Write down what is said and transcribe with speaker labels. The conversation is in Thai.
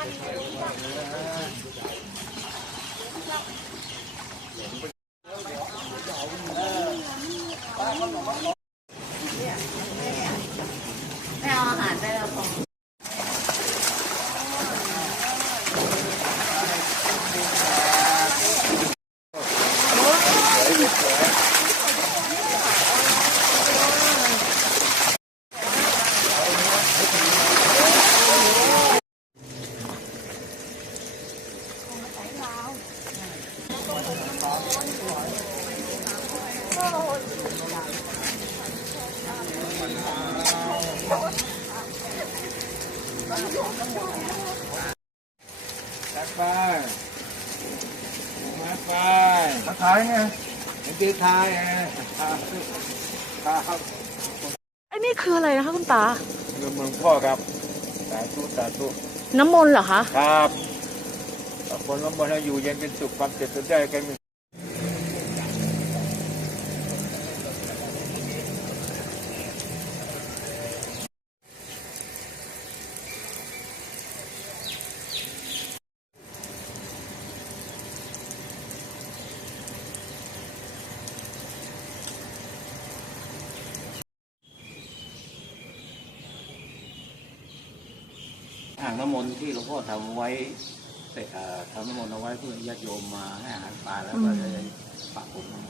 Speaker 1: ไม่เอาอาหารไปแล้วของ
Speaker 2: ตัดไปมาไป
Speaker 3: มาขายไง
Speaker 2: มันตีท้ายไงครับครับ
Speaker 4: อันนี้คืออะไรนะคะคุณตา
Speaker 2: เงินเมืองพ่อครับสาธุสาธุ
Speaker 4: น้ำมนต์เหรอคะ
Speaker 2: ครับขอบ คนละบนอยู่เย็นเป็นสุขความเจ็บสุขได้กันมี
Speaker 5: อ่างน้ำมนต์ที่หลวงพ่อทำไว้ ทำน้ำมนต์เอาไว้เพื่อญาติโยมมาให้อาหารปลาแล้วก็จะได้ปะผมน้ำมนต์